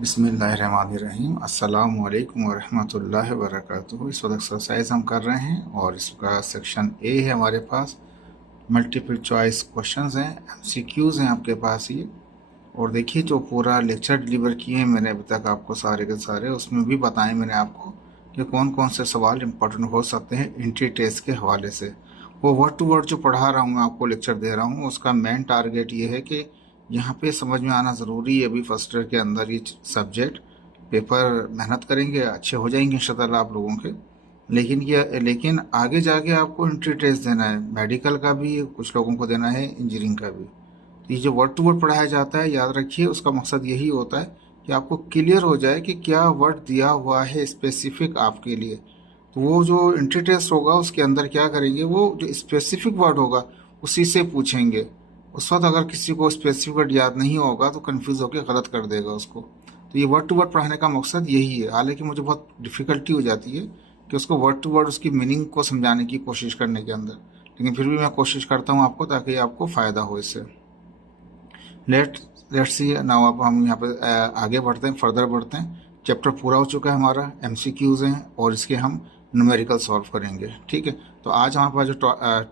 बिस्मिल्लाहिर्रहमानिर्रहीम अस्सलामु अलैकुम वरहमतुल्लाहि वबरकातुहू। इस वक्त एक्सरसाइज हम कर रहे हैं और इसका सेक्शन ए है हमारे पास। मल्टीपल चॉइस क्वेश्चंस हैं, एमसीक्यूज़ हैं आपके पास ये। और देखिए जो पूरा लेक्चर डिलीवर किए हैं मैंने अभी तक आपको सारे के सारे, उसमें भी बताएं मैंने आपको कि कौन कौन से सवाल इम्पोर्टेंट हो सकते हैं एंट्री टेस्ट के हवाले से। वो वर्ड टू वर्ड जो पढ़ा रहा हूँ मैं आपको, लेक्चर दे रहा हूँ, उसका मेन टारगेट ये है कि यहाँ पे समझ में आना ज़रूरी है। अभी फर्स्ट ईयर के अंदर ये सब्जेक्ट पेपर मेहनत करेंगे अच्छे हो जाएंगे इंशाल्लाह आप लोगों के। लेकिन आगे जाके आपको एंट्री टेस्ट देना है, मेडिकल का भी कुछ लोगों को देना है, इंजीनियरिंग का भी। तो ये जो वर्ड टू वर्ड पढ़ाया जाता है, याद रखिए उसका मकसद यही होता है कि आपको क्लियर हो जाए कि क्या वर्ड दिया हुआ है स्पेसिफिक आपके लिए। तो वो जो एंट्री टेस्ट होगा उसके अंदर क्या करेंगे, वो जो स्पेसिफिक वर्ड होगा उसी से पूछेंगे। उस वक्त अगर किसी को स्पेसिफिक वर्ड याद नहीं होगा तो कंफ्यूज होकर गलत कर देगा उसको। तो ये वर्ड टू वर्ड पढ़ाने का मकसद यही है। हालांकि मुझे बहुत डिफ़िकल्टी हो जाती है कि उसको वर्ड टू वर्ड उसकी मीनिंग को समझाने की कोशिश करने के अंदर, लेकिन फिर भी मैं कोशिश करता हूँ आपको, ताकि आपको फ़ायदा हो इससे। Let's see now. अब हम यहाँ पे आगे बढ़ते हैं, फर्दर बढ़ते हैं। चैप्टर पूरा हो चुका है हमारा, एमसीक्यूज़ हैं और इसके हम न्यूमेरिकल सॉल्व करेंगे। ठीक है, तो आज हमारे पास जो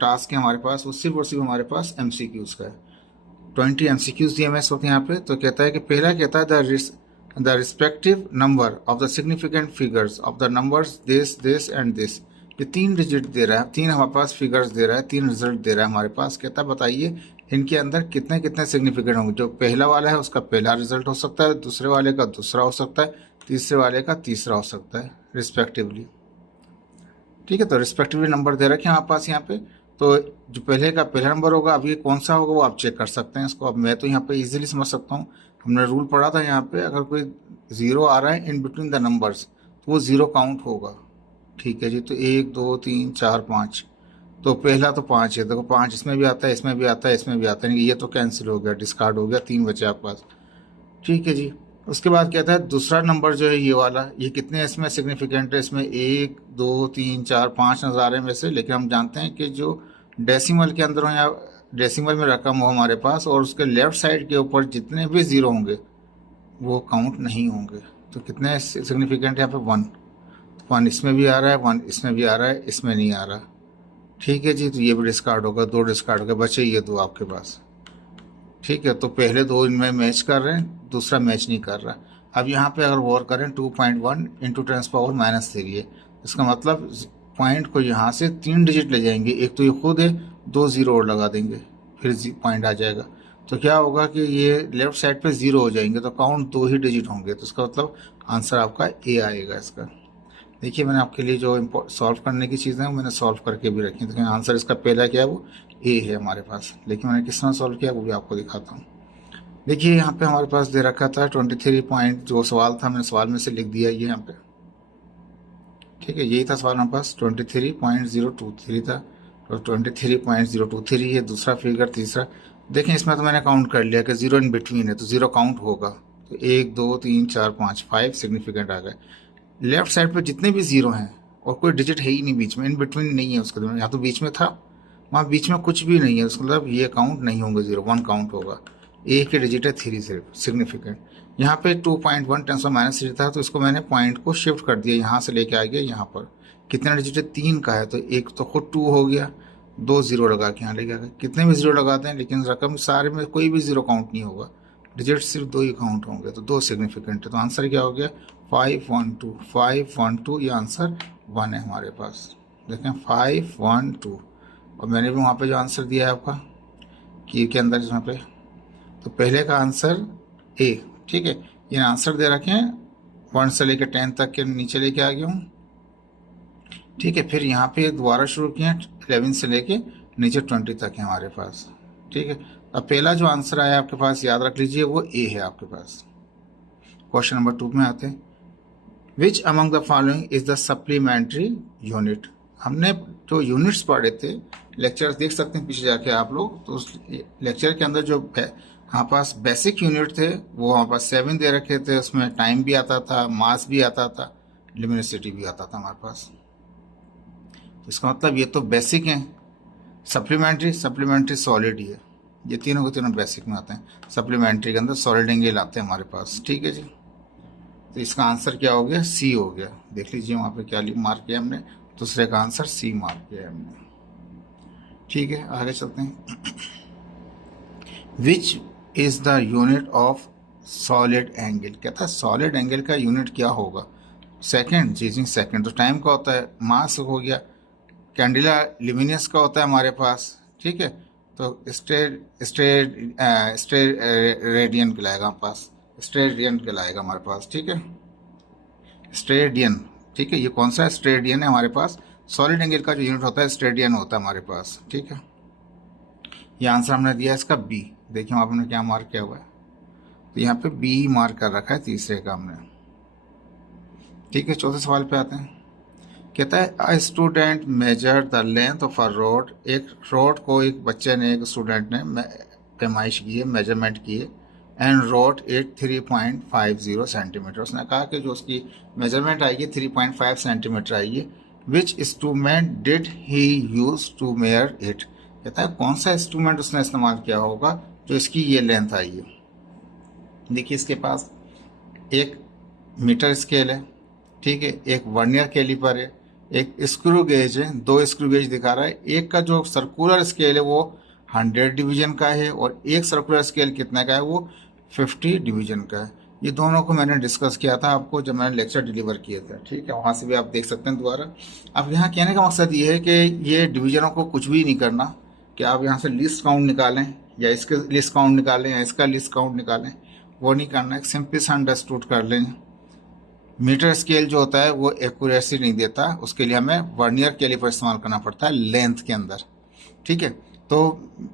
टास्क है हमारे पास, वो सिर्फ और सिर्फ हमारे पास एमसीक्यूज़ का है। 20 एमसीक्यूज़ दिए हुए होते हैं यहाँ पे। तो कहता है कि पहला कहता है the respective number of the significant figures of the numbers this and this. ये 3 डिजिट दे रहा है, 3 हमारे पास फिगर्स दे रहा है, 3 रिजल्ट दे रहा है हमारे पास। कहता है बताइए इनके अंदर कितने कितने सिग्निफिकेंट होंगे। जो पहला वाला है उसका पहला रिजल्ट हो सकता है, दूसरे वाले का दूसरा हो सकता है, तीसरे वाले का तीसरा हो सकता है, रिस्पेक्टिवली। ठीक है, तो रिस्पेक्टिवली नंबर दे रखे हैं हमारे पास यहाँ पे। तो जो पहले का पहला नंबर होगा, अब ये कौन सा होगा वो आप चेक कर सकते हैं इसको। अब मैं तो यहाँ पे इजीली समझ सकता हूँ, हमने रूल पढ़ा था यहाँ पे, अगर कोई ज़ीरो आ रहा है इन बिटवीन द नंबर्स तो वो ज़ीरो काउंट होगा। ठीक है जी, तो 1 2 3 4 5, तो पहला तो 5 है। देखो 5 इसमें भी आता है, इसमें भी आता है, इसमें भी आता है, ये तो कैंसिल हो गया, डिस्कार्ड हो गया, 3 बचे आपके पास। ठीक है जी। उसके बाद कहता है दूसरा नंबर जो है ये वाला, ये कितने इसमें सिग्निफिकेंट है, इसमें 1 2 3 4 5 नज़र आ रहे हैं वैसे, लेकिन हम जानते हैं कि जो डेसिमल के अंदर हो या डेसिमल में रकम हो हमारे पास, और उसके लेफ्ट साइड के ऊपर जितने भी ज़ीरो होंगे वो काउंट नहीं होंगे। तो कितने सिग्निफिकेंट यहाँ पे 1 इसमें भी आ रहा है, 1 इसमें भी आ रहा है, इसमें नहीं आ रहा। ठीक है जी, तो ये भी डिस्कार्ड होगा, 2 डिस्कार्ड हो गए, बचे ये 2 आपके पास। ठीक है, तो पहले 2 इनमें मैच कर रहे हैं, दूसरा मैच नहीं कर रहा। अब यहाँ पे अगर गौर करें 2.1 इंटू 10⁻³ है, इसका मतलब पॉइंट को यहाँ से 3 डिजिट ले जाएंगे। एक तो ये खुद है, 2 ज़ीरो और लगा देंगे, फिर पॉइंट आ जाएगा। तो क्या होगा कि ये लेफ्ट साइड पे 0 हो जाएंगे, तो काउंट 2 ही डिजिट होंगे। तो इसका मतलब आंसर आपका ए आएगा इसका। देखिए मैंने आपके लिए जो सॉल्व करने की चीज़ें हैं मैंने सॉल्व करके भी रखी हैं। तो आंसर इसका पहला क्या है, वो ए है हमारे पास। लेकिन मैंने किस तरह सॉल्व किया वो भी आपको दिखाता हूँ। देखिए यहाँ पे हमारे पास दे रखा था 23 पॉइंट, जो सवाल था मैंने सवाल में से लिख दिया ये यहाँ पे। ठीक है, यही था सवाल हमारे पास, 23.023 था। तो 23.023 है दूसरा फिगर, तीसरा। देखें इसमें तो मैंने काउंट कर लिया कि 0 इन बिटवीन है, तो 0 काउंट होगा। तो 1 2 3 4 5 सिग्निफिकेंट आ गए। लेफ्ट साइड पे जितने भी 0 हैं और कोई डिजिट है ही नहीं बीच में, इन बिटवीन नहीं है उसके, यहाँ तो बीच में था, वहाँ बीच में कुछ भी नहीं है, उसका मतलब ये काउंट नहीं होंगे, 0 1 काउंट होगा। ए के डिजिट है 3 सिर्फ सिग्निफिकेंट। यहाँ पे 2.1 10⁻³ था, तो इसको मैंने पॉइंट को शिफ्ट कर दिया, यहाँ से लेके आ गया यहाँ पर। कितना डिजिट है, 3 का है, तो एक तो खुद 2 हो गया, 2 ज़ीरो लगा के यहाँ लेके आ गए। कितने भी 0 लगाते हैं लेकिन रकम सारे में कोई भी 0 काउंट नहीं होगा, डिजिट सिर्फ 2 ही काउंट होंगे, तो 2 सिग्निफिकेंट है। तो आंसर क्या हो गया, 512 ये आंसर 1 है हमारे पास। देखें 512, और मैंने भी वहाँ पे जो आंसर दिया है आपका की के अंदर जहाँ पे, तो पहले का आंसर ए। ठीक है, ये आंसर दे रखे हैं 1 से लेकर 10 तक के नीचे लेके आ गया हूँ। ठीक है, फिर यहाँ पे दोबारा शुरू किए 11 से लेके नीचे 20 तक है हमारे पास। ठीक है, अब पहला जो आंसर आया आपके पास याद रख लीजिए वो ए है आपके पास। क्वेश्चन नंबर 2 में आते हैं, which among the following is the supplementary unit. हमने जो यूनिट्स पढ़े थे, लेक्चर देख सकते हैं पीछे जाके आप लोग, तो उस लेक्चर के अंदर जो हमारे पास बेसिक यूनिट थे वो हमारे पास 7 दे रखे थे। उसमें टाइम भी आता था, मास भी आता था, लिमिनिसिटी भी आता था हमारे पास। इसका मतलब ये तो बेसिक हैं। सप्लीमेंट्री सॉलिड ही है, ये तीनों के तीनों बेसिक में आते हैं। सप्लीमेंट्री के अंदर सॉलिड एंगल आते हैं हमारे पास। ठीक है जी, तो इसका आंसर क्या हो गया, सी हो गया। देख लीजिए वहाँ पे क्या मार्क किया हमने, दूसरे का आंसर सी मार्क किया है हमने। ठीक है, आगे चलते हैं। Which is the unit of solid angle, कहता है सॉलिड एंगल का यूनिट क्या होगा, सेकंड, चेजिंग सेकंड। तो टाइम का होता है, मास हो गया, कैंडिला लिमिनियस का होता है हमारे पास, ठीक है। तो स्टे रेडियन कहलाएगा हमारे पास, स्टेडियन कहलाएगा हमारे पास, ठीक है, स्टेडियन। ठीक है, ये कौन सा स्टेडियन है हमारे पास, सॉलिड एंगल का जो यूनिट होता है स्टेडियन होता है हमारे पास, ठीक है। ये आंसर हमने दिया इसका बी। देखिए वहाँ पे हमने क्या मार्क किया हुआ है, तो यहाँ पे बी मार्क कर रखा है तीसरे का हमने। ठीक है, चौथे सवाल पे आते हैं। कहता है a student measure the length of a road, एक रोड को एक बच्चे ने, एक स्टूडेंट ने पैमाइश की है, मेजरमेंट की है, एंड रोड इट 3.50 सेंटीमीटर। उसने कहा कि जो उसकी मेजरमेंट आएगी 3.5 सेंटीमीटर आएगी। Which instrument did he use to measure it, कहता है कौन सा इंस्ट्रूमेंट उसने इस्तेमाल किया होगा जो इसकी ये लेंथ आई है। देखिए इसके पास एक मीटर स्केल है, ठीक है, एक वर्नियर कैलिपर है, एक स्क्रू गेज है, दो स्क्रू गेज दिखा रहा है। एक का जो सर्कुलर स्केल है वो 100 डिवीजन का है और एक सर्कुलर स्केल कितने का है, वो 50 डिवीजन का है। ये दोनों को मैंने डिस्कस किया था आपको जब मैंने लेक्चर डिलीवर किए थे, ठीक है, वहाँ से भी आप देख सकते हैं दोबारा। अब यहाँ कहने का मकसद ये है कि ये डिवीजनों को कुछ भी नहीं करना कि आप यहाँ से लिस्ट काउंट निकालें या इसके लिस्ट काउंट निकालें या इसका लिस्ट काउंट निकालें, वो नहीं करना है, सिंपल सा अंडरस्टूड कर लें। मीटर स्केल जो होता है वो एक्यूरेसी नहीं देता, उसके लिए हमें वर्नियर कैलिपर इस्तेमाल करना पड़ता है लेंथ के अंदर, ठीक है। तो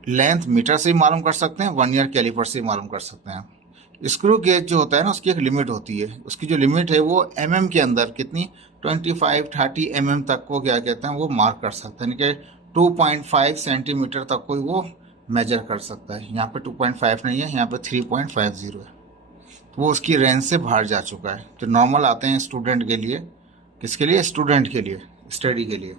लेंथ मीटर से ही मालूम कर सकते हैं, वर्नियर कैलिपर से ही मालूम कर सकते हैं। स्क्रू गेज जो होता है ना, उसकी एक लिमिट होती है, उसकी जो लिमिट है वो एमएम के अंदर कितनी 25-30 एमएम तक को क्या कहते हैं वो मार्क कर सकते हैं, यानी कि 2.5 सेंटीमीटर तक को वो मेजर कर सकता है। यहाँ पे 2.5 नहीं है, यहाँ पे 3.50 है, वो उसकी रेंज से बाहर जा चुका है। तो नॉर्मल आते हैं स्टूडेंट के लिए, किसके लिए, स्टूडेंट के लिए, स्टडी के लिए,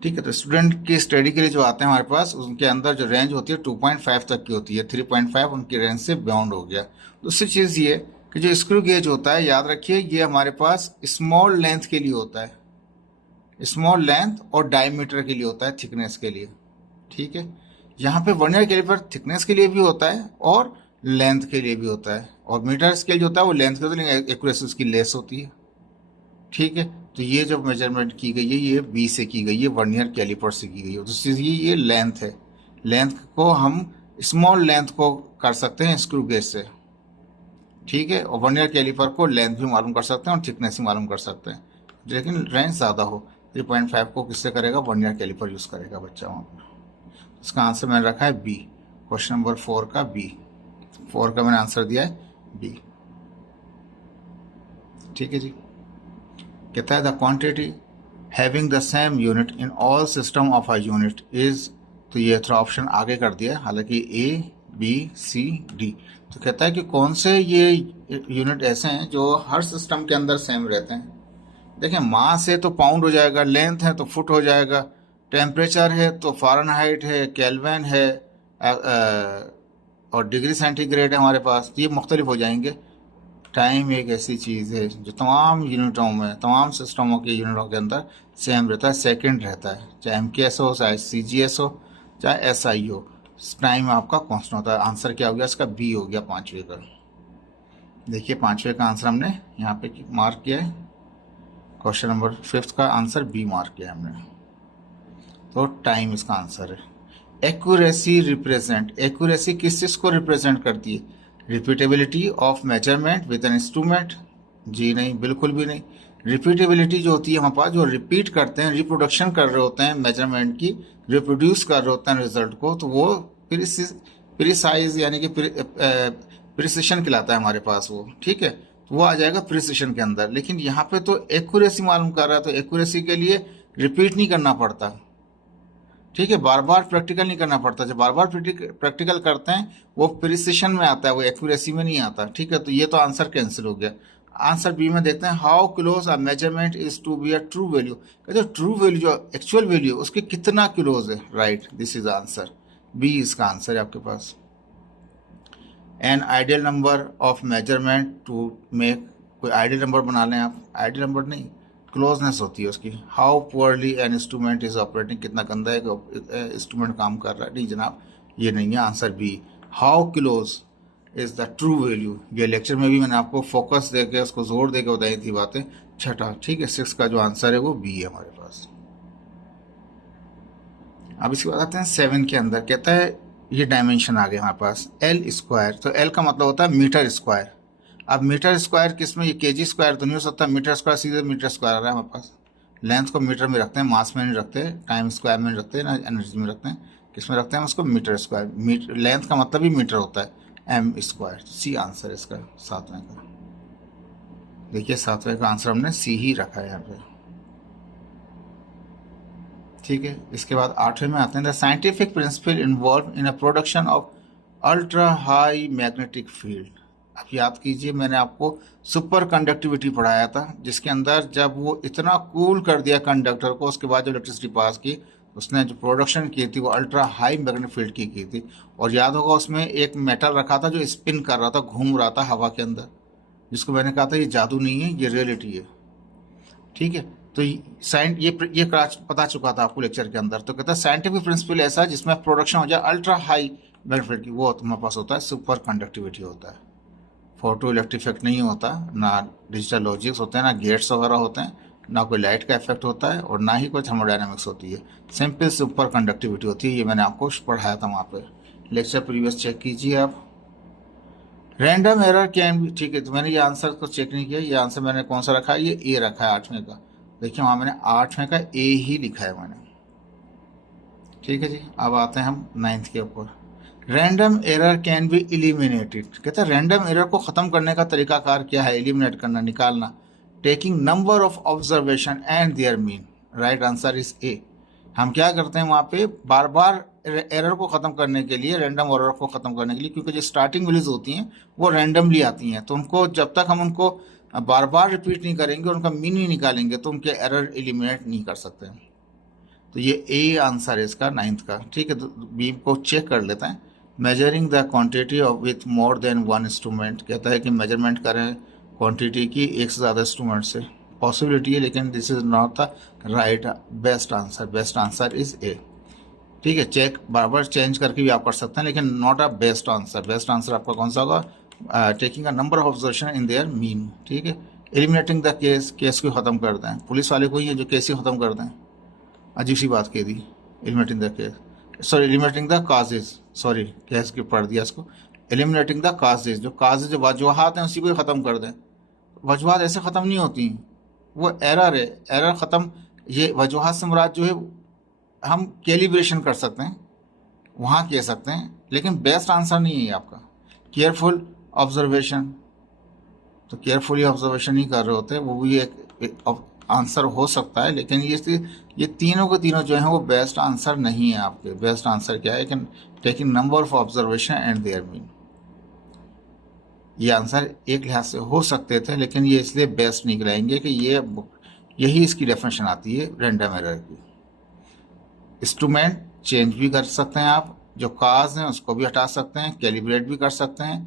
ठीक है। तो स्टूडेंट की स्टडी के लिए जो आते हैं हमारे पास, उनके अंदर जो रेंज होती है 2.5 तक की होती है, 3.5 उनकी रेंज से बाउंड हो गया। दूसरी चीज़ ये कि जो स्क्रू गेज होता है, याद रखिए ये हमारे पास स्मॉल लेंथ के लिए होता है, स्मॉल लेंथ और डायमीटर के लिए होता है, थिकनेस के लिए, ठीक है। यहाँ पे वर्नियर कैलिपर थिकनेस के लिए भी होता है और लेंथ के लिए भी होता है, और मीटर स्केल जो होता है वो लेंथ के होता है लेकिन एक्यूरेसी उसकी लेस होती है, ठीक है। तो ये जो मेजरमेंट की गई है ये बी से की गई है, वर्नियर कैलिपर से की गई है। दूसरी चीज़ ये लेंथ है, लेंथ को हम स्मॉल लेंथ को कर सकते हैं स्क्रू गेज से, ठीक है, और वर्नियर कैलिपर को लेंथ भी मालूम कर सकते हैं और थिकनेस भी मालूम कर सकते हैं, लेकिन रेंज ज़्यादा हो। 3.5 को किससे करेगा, वर्नियर कैलिपर यूज़ करेगा बच्चा वहाँ पर। इसका आंसर मैंने रखा है बी, क्वेश्चन नंबर 4 का बी, 4 का मैंने आंसर दिया है बी, ठीक है जी। कहता है the quantity having the same unit in all system of a unit is, तो ये थोड़ा ऑप्शन आगे कर दिया है, हालांकि ए बी सी डी। तो कहता है कि कौन से ये यूनिट ऐसे हैं जो हर सिस्टम के अंदर सेम रहते हैं। देखें, मास है तो पाउंड हो जाएगा, लेंथ है तो फुट हो जाएगा, टेम्परेचर है तो फ़ारेनहाइट है, केल्विन है, और डिग्री सेंटीग्रेड है हमारे पास, तो ये मुख्तलिफ हो जाएंगे। टाइम एक ऐसी चीज़ है जो तमाम यूनिटों में, तमाम सिस्टमों के यूनिटों के अंदर सेम रहता है, सेकंड रहता है, चाहे MKS हो, चाहे CGS हो, चाहे SI हो, टाइम आपका कांस्टेंट होता है। आंसर क्या हो गया इसका, बी हो गया 5वें का। देखिए 5वें का आंसर हमने यहाँ पे मार्क किया है, क्वेश्चन नंबर 5 का आंसर बी मार्क किया हमने, तो टाइम इसका आंसर है। एक्यूरेसी रिप्रेजेंट, एक्यूरेसी किस चीज़ को रिप्रेजेंट करती है, repeatability of measurement with an instrument, जी नहीं, बिल्कुल भी नहीं। रिपीटेबिलिटी जो होती है हमारे पास, जो रिपीट करते हैं, रिप्रोडक्शन कर रहे होते हैं मेजरमेंट की, रिप्रोड्यूस कर रहे होते हैं रिजल्ट को, तो वो प्रिसाइज यानी कि प्रिसिशन कहलाता है हमारे पास वो, ठीक है, तो वो आ जाएगा प्रिसिशन के अंदर। लेकिन यहाँ पे तो एक्यूरेसी मालूम कर रहा है, तो एक्यूरेसी के लिए रिपीट नहीं करना पड़ता, ठीक है, बार बार प्रैक्टिकल नहीं करना पड़ता। जब बार बार प्रैक्टिकल करते हैं वो प्रिसिशन में आता है, वो एक्यूरेसी में नहीं आता, ठीक है। तो ये तो आंसर कैंसिल हो गया। आंसर बी में देखते हैं, how close a measurement is to be a true value, कहते हैं ट्रू वैल्यू जो एक्चुअल वैल्यू उसके कितना क्लोज है, right, this is answer, B इसका आंसर है आपके पास। An ideal number of measurement to make, कोई आइडियल नंबर बना लें आप, आइडियल नंबर नहीं, क्लोजनेस होती है उसकी। How poorly an instrument is operating, कितना गंदा है इंस्ट्रूमेंट काम कर रहा है, नहीं जनाब ये नहीं है, answer b. How close is the true value, ये लेक्चर में भी मैंने आपको फोकस देके उसको जोर देके बताई थी बातें। छठा, ठीक है, 6 का जो आंसर है वो बी है हमारे पास। अब इसके बाद आते हैं 7 के अंदर, कहता है ये डायमेंशन आ गया हमारे पास एल स्क्वायर, तो एल का मतलब होता है मीटर स्क्वायर। अब मीटर स्क्वायर किस में, ये केजी स्क्वायर तो नहीं हो सकता, मीटर स्क्वायर सीधे मीटर स्क्वायर आ रहा है हमारे पास। लेंथ को मीटर में रखते हैं, मास में नहीं रखते, टाइम स्क्वायर में नहीं रखते ना, एनर्जी में रखते हैं, किस में रखते हैं उसको, मीटर स्क्वायर। मीटर लेंथ का मतलब ही मीटर होता है, एम स्क्वायर। सी आंसर है इसका 7वें का। देखिए 7वें का आंसर हमने सी ही रखा है यहाँ पे, ठीक है। इसके बाद 8वें में आते हैं, the scientific principle involve in a production of ultra high magnetic field. अब याद कीजिए मैंने आपको सुपर कंडक्टिविटी पढ़ाया था, जिसके अंदर जब वो इतना कूल कर दिया कंडक्टर को, उसके बाद जो इलेक्ट्रिसिटी पास की, उसने जो प्रोडक्शन की थी वो अल्ट्रा हाई मैग्नेटिक फील्ड की थी। और याद होगा उसमें एक मेटल रखा था जो स्पिन कर रहा था, घूम रहा था हवा के अंदर, जिसको मैंने कहा था ये जादू नहीं है, ये रियलिटी है, ठीक है। तो साइंस ये पता चुका था आपको लेक्चर के अंदर। तो कहता है साइंटिफिक प्रिंसिपल ऐसा जिसमें प्रोडक्शन हो जाए अल्ट्रा हाई मैग्नेटिक की, वो तुम्हारे पास होता है सुपर कंडक्टिविटी होता है। फोटो इलेक्ट्रिक इफेक्ट नहीं होता, ना डिजिटल लॉजिक्स होते हैं, ना गेट्स वगैरह होते हैं, ना कोई लाइट का इफेक्ट होता है, और ना ही कोई थर्मोडायनामिक्स होती है। सिंपल सुपर कंडक्टिविटी होती है, ये मैंने आपको पढ़ाया था वहाँ पे। लेक्चर प्रीवियस चेक कीजिए आप। रैंडम एरर कैन भी, ठीक है, तो मैंने ये आंसर को चेक नहीं किया, ये आंसर मैंने कौन सा रखा है, ये ए रखा है 8वें का। देखिए वहाँ मैंने 8वें का ए ही लिखा है मैंने, ठीक है जी। अब आते हैं हम 9th के ऊपर। Random error can be eliminated, कहते हैं रैंडम एरर को ख़त्म करने का तरीकाकार क्या है, एलिमिनेट करना, निकालना। Taking number of observation and there mean, right answer is ए। हम क्या करते हैं वहाँ पे, बार बार एरर को ख़त्म करने के लिए, रैंडम एरर को ख़त्म करने के लिए, क्योंकि जो स्टार्टिंग वैल्यूज होती हैं वो रैंडमली आती हैं, तो उनको जब तक हम उनको बार बार रिपीट नहीं करेंगे, उनका मीन नहीं निकालेंगे, तो उनके एरर एलिमिनेट नहीं कर सकते। तो ये ए आंसर है इसका 9th का, ठीक है। तो बी को चेक कर लेते हैं। Measuring the quantity of with more than one instrument, कहता है कि मेजरमेंट करें क्वांटिटी की एक से ज़्यादा इंस्ट्रूमेंट से, पॉसिबिलिटी है, लेकिन this is not the right best answer. Best answer is ए, ठीक है। चेक बार बार चेंज करके भी आप कर सकते हैं, लेकिन not a best answer. Best answer आपका कौन सा होगा, taking a number of observation in their mean, ठीक है। एलिमिनेटिंग द केस, केस को ख़त्म कर दें, पुलिस वाले को ही है जो केस ही ख़त्म कर दें, अजीब सी बात कह दी। Eliminating the case, sorry eliminating the causes, sorry case के पढ़ दिया इसको। एलिमिनेटिंग द काजेज, जो काजेज जो वजूहात हैं उसी को ही ख़त्म कर दें। वजूहात ऐसे ख़त्म नहीं होती, वो एरर है, एरर ख़त्म। ये वजूहात से मुराद जो है हम कैलिब्रेशन कर सकते हैं, वहाँ कह सकते हैं, लेकिन बेस्ट आंसर नहीं है ये आपका। केयरफुल ऑब्जर्वेशन, तो केयरफुली ऑब्जर्वेशन ही कर रहे होते हैं, वो भी एक आंसर हो सकता है, लेकिन ये तीनों के तीनों जो हैं वो बेस्ट आंसर नहीं है आपके। बेस्ट आंसर क्या है, can taking number of observation and there mean. ये आंसर एक लिहाज से हो सकते थे, लेकिन ये इसलिए बेस्ट नहीं गिराएंगे कि यही इसकी डेफिनेशन आती है रैंडम एरर की। इंस्ट्रूमेंट चेंज भी कर सकते हैं आप, जो काज हैं उसको भी हटा सकते हैं, कैलिब्रेट भी कर सकते हैं,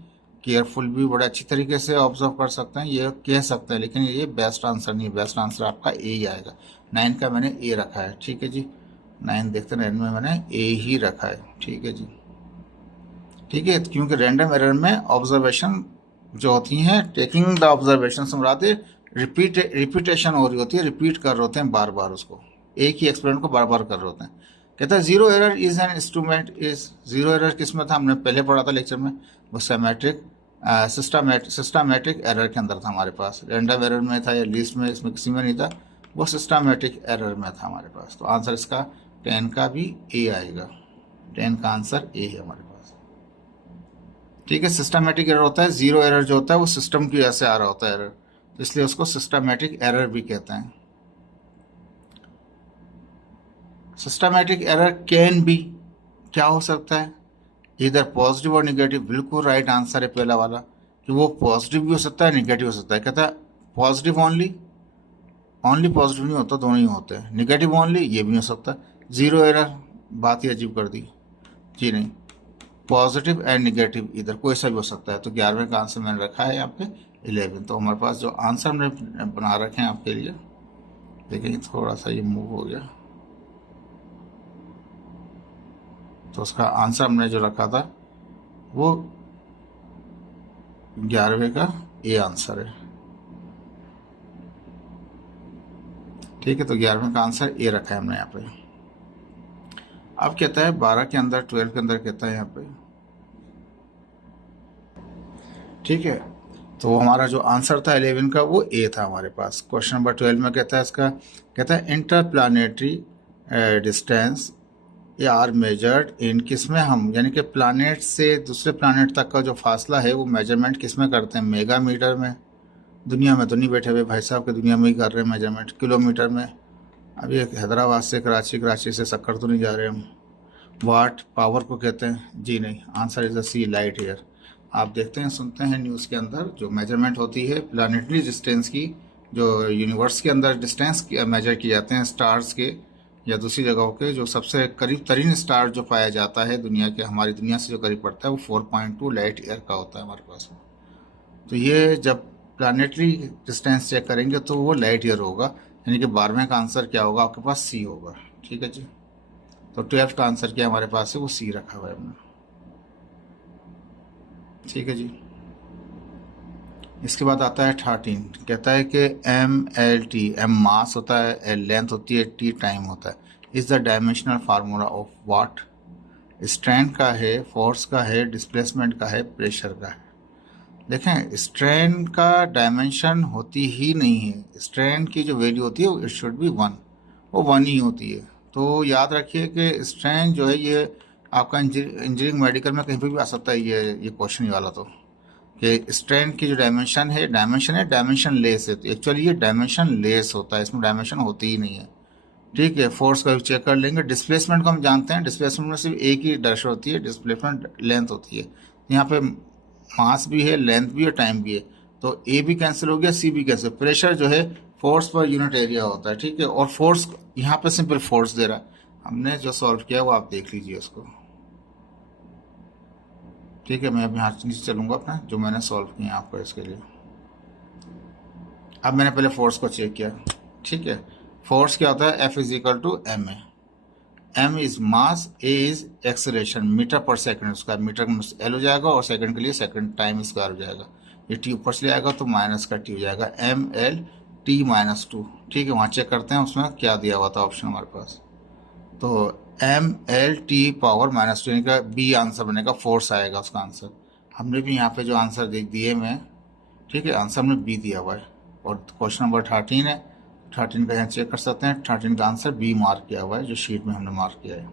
केयरफुल भी बड़े अच्छी तरीके से ऑब्जर्व कर सकते हैं, ये कह सकते हैं, लेकिन ये बेस्ट आंसर नहीं है। बेस्ट आंसर आपका ए ही आएगा। 9 का मैंने ए रखा है, ठीक है जी। 9 देखते हैं, 9 में मैंने ए ही रखा है, ठीक है जी, ठीक है। क्योंकि रैंडम एरर में ऑब्जर्वेशन जो होती हैं, टेकिंग द ऑब्जर्वेशन से मुराद रिपीटेशन हो रही होती है, रिपीट कर रहे होते हैं बार बार उसको, एक ही एक्सपेरिमेंट को बार बार कर रहे होते हैं। कहता है zero error is an instrument is, zero error किस में था, हमने पहले पढ़ा था लेक्चर में, वो सिमेट्रिक सिस्टमैटिक एरर के अंदर था हमारे पास। रैंडम एरर में था या लिस्ट में, इसमें किसी में नहीं था, वो सिस्टमैटिक एरर में था हमारे पास। तो आंसर इसका 10 का भी ए आएगा। 10 का आंसर ए है हमारे पास, ठीक है। सिस्टमैटिक एरर होता है, जीरो एरर जो होता है वो सिस्टम की वजह से आ रहा होता है एरर, इसलिए उसको सिस्टमैटिक एरर भी कहते हैं। सिस्टमैटिक एरर कैन बी, क्या हो सकता है, इधर पॉजिटिव और निगेटिव। बिल्कुल राइट आंसर है पहला वाला, कि वो पॉजिटिव भी हो सकता है, निगेटिव हो सकता है। कहता है पॉजिटिव ओनली, ओनली पॉजिटिव नहीं होता, दोनों ही होते हैं। निगेटिव ओनली, ये भी हो सकता है। जीरो एरर, बात ही अजीब कर दी जी, नहीं। पॉजिटिव एंड निगेटिव इधर कोई सा भी हो सकता है। तो 11वें का आंसर मैंने रखा है यहाँ पे 11। तो हमारे पास जो आंसर हमने बना रखे हैं आपके लिए, देखिए थोड़ा सा ये मूव हो गया, तो उसका आंसर हमने जो रखा था वो 11वें का ए आंसर है। ठीक है, तो 11वें का आंसर ए रखा है हमने यहाँ पे। अब कहता है 12 के अंदर 12 के अंदर कहता है यहाँ पे, ठीक है, तो हमारा जो आंसर था 11 का वो ए था हमारे पास। क्वेश्चन नंबर 12 में कहता है इसका, कहता है इंटरप्लानेटरी डिस्टेंस आर मेजर्ड इन, किसमें हम यानी कि प्लानेट से दूसरे प्लानेट तक का जो फासला है वो मेजरमेंट किसमें करते हैं, मेगा मीटर में। दुनिया में तो नहीं बैठे हुए भाई साहब के, दुनिया में ही कर रहे हैं मेजरमेंट, किलोमीटर में। अभी हैदराबाद से कराची, कराची से सक्कर तो नहीं जा रहे हम। वाट पावर को कहते हैं, जी नहीं, answer is the c, light year. आप देखते हैं सुनते हैं न्यूज़ के अंदर जो मेजरमेंट होती है प्लानिटरी डिस्टेंस की, जो यूनिवर्स के अंदर डिस्टेंस मेजर किए जाते हैं स्टार्स के या दूसरी जगहों के, जो सबसे करीब तरीन स्टार जो पाया जाता है दुनिया के, हमारी दुनिया से जो करीब पड़ता है वो 4.2 लाइट ईयर का होता है हमारे पास। तो ये जब प्लानिटरी डिस्टेंस चेक करेंगे तो वो लाइट ईयर होगा, यानी कि 12वें का आंसर क्या होगा आपके पास, सी होगा। ठीक है जी, तो 12 का आंसर क्या हमारे पास है, वो सी रखा हुआ है हमने। ठीक है जी, इसके बाद आता है 13, कहता है कि एम एल टी, एम मास होता है, एल लेंथ होती है, टी टाइम होता है, is the dimensional formula of what. Strain का है, फोर्स का है, डिस्प्लेसमेंट का है, प्रेशर का है। देखें, स्ट्रेन का डायमेंशन होती ही नहीं है, स्ट्रेन की जो वैल्यू होती है इट शुड बी 1, वो 1 ही होती है। तो याद रखिए कि स्ट्रेन जो है ये आपका इंजीनियरिंग मेडिकल में कहीं पर भी आ सकता है, ये क्वेश्चन ही वाला, तो कि स्ट्रेन की जो डायमेंशन है डायमेंशन लेस है। तो एक्चुअली ये डायमेंशन लेस होता है, इसमें डायमेंशन होती ही नहीं है। ठीक है, फोर्स का भी चेक कर लेंगे। डिस्प्लेसमेंट को हम जानते हैं, डिस्प्लेसमेंट में सिर्फ एक ही डायरेक्शन होती है, डिस्प्लेसमेंट लेंथ होती है। यहाँ पे मास भी है, लेंथ भी है, टाइम भी है, तो ए भी कैंसिल हो गया, सी भी कैंसिल। प्रेशर जो है फोर्स पर यूनिट एरिया होता है। ठीक है, और फोर्स यहाँ पे सिंपल फोर्स दे रहा है, हमने जो सॉल्व किया वो आप देख लीजिए उसको। ठीक है, मैं अब यहाँ नीचे चलूँगा अपना जो मैंने सॉल्व किया आपको इसके लिए। अब मैंने पहले फोर्स को चेक किया। ठीक है, फोर्स क्या होता है, F is equal to m a, m is mass, a is acceleration, metre पर सेकंड, उसका मीटर में एल हो जाएगा और सेकंड के लिए सेकंड टाइम स्क्वायर हो जाएगा। ये टी ऊपर से आएगा तो माइनस का टी हो जाएगा, एम एल टी माइनस 2। ठीक है, वहाँ चेक करते हैं उसमें क्या दिया हुआ था ऑप्शन हमारे पास। तो M L T power minus 2 का बी आंसर बनेगा, फोर्स आएगा उसका आंसर। हमने भी यहाँ पे जो आंसर देख दिए मैं, ठीक है, आंसर हमने बी दिया हुआ है। और क्वेश्चन नंबर 13 है, 13 का यहाँ चेक कर सकते हैं, 13 का आंसर बी मार्क किया हुआ है जो शीट में हमने मार्क किया है।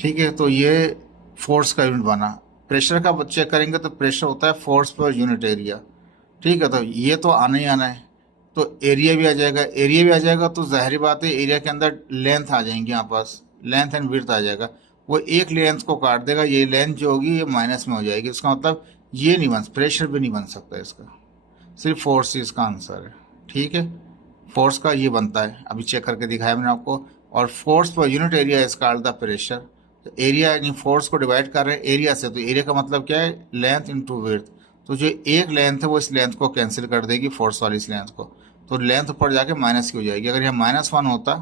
ठीक है, तो ये फोर्स का यूनिट बना। प्रेशर का चेक करेंगे तो प्रेशर होता है फोर्स पर यूनिट एरिया। ठीक है, तो ये तो आना ही आना है, तो एरिया भी आ जाएगा, एरिया भी आ जाएगा तो जाहिर बात है एरिया के अंदर लेंथ आ जाएंगी, यहाँ पास लेंथ एंड विड्थ आ जाएगा। वो एक लेंथ को काट देगा, ये लेंथ जो होगी ये माइनस में हो जाएगी, उसका मतलब ये नहीं बन, प्रेशर भी नहीं बन सकता इसका, सिर्फ फोर्स ही इसका आंसर है। ठीक है, फोर्स का ये बनता है, अभी चेक करके दिखाया मैंने आपको। और force per unit area is called the pressure. तो एरिया यानी फोर्स को डिवाइड कर रहे हैं एरिया से, तो एरिया का मतलब क्या है, लेंथ इनटू विड्थ। तो जो एक लेंथ है वो इस लेंथ को कैंसिल कर देगी, फोर्स वाली इस लेंथ को, तो लेंथ ऊपर जाके माइनस की हो जाएगी। अगर यहाँ -1 होता,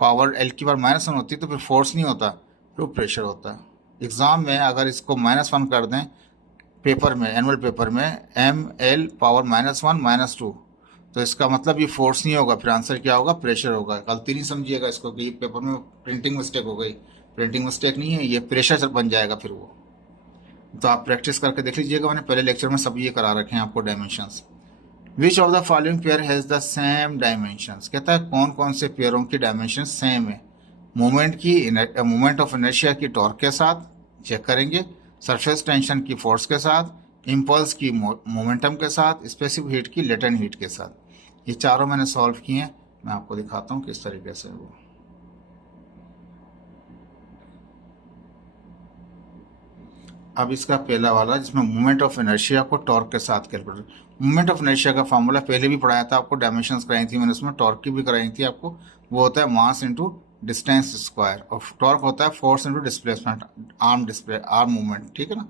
पावर एल की पावर -1 होती तो फिर फोर्स नहीं होता, फिर प्रेशर होता। एग्जाम में अगर इसको -1 कर दें पेपर में, एनुअल पेपर में, एम एल पावर -1 -2, तो इसका मतलब ये फोर्स नहीं होगा, फिर आंसर क्या होगा, प्रेशर होगा। गलती नहीं समझिएगा इसको कि पेपर में प्रिंटिंग मिस्टेक हो गई, प्रिंटिंग मिस्टेक नहीं है, ये प्रेशर बन जाएगा फिर वो। तो आप प्रैक्टिस करके देख लीजिएगा, मैंने पहले लेक्चर में सब ये करा रखे हैं आपको dimensions. Which of the following pair has the same dimensions, कहता है कौन कौन से पेयरों की डायमेंशन सेम है। मोमेंट ऑफ इनर्शिया की टॉर्क के साथ चेक करेंगे, सरफेस टेंशन की फोर्स के साथ, इम्पल्स की मोमेंटम के साथ, स्पेसिफिक हीट की लेटेंट हीट के साथ। ये चारों मैंने सॉल्व किए हैं, मैं आपको दिखाता हूँ किस तरीके से वो। अब इसका पहला वाला जिसमें मोमेंट ऑफ इनर्शिया को टॉर्क के साथ कैलकुलेट। मोमेंट ऑफ इनर्शिया का फार्मूला पहले भी पढ़ाया था आपको, डायमेंशंस कराई थी मैंने उसमें, टॉर्क की भी कराई थी आपको। वो होता है मास इंटू डिस्टेंस स्क्वायर, और टॉर्क होता है force into displacement, arm movement, ठीक है ना।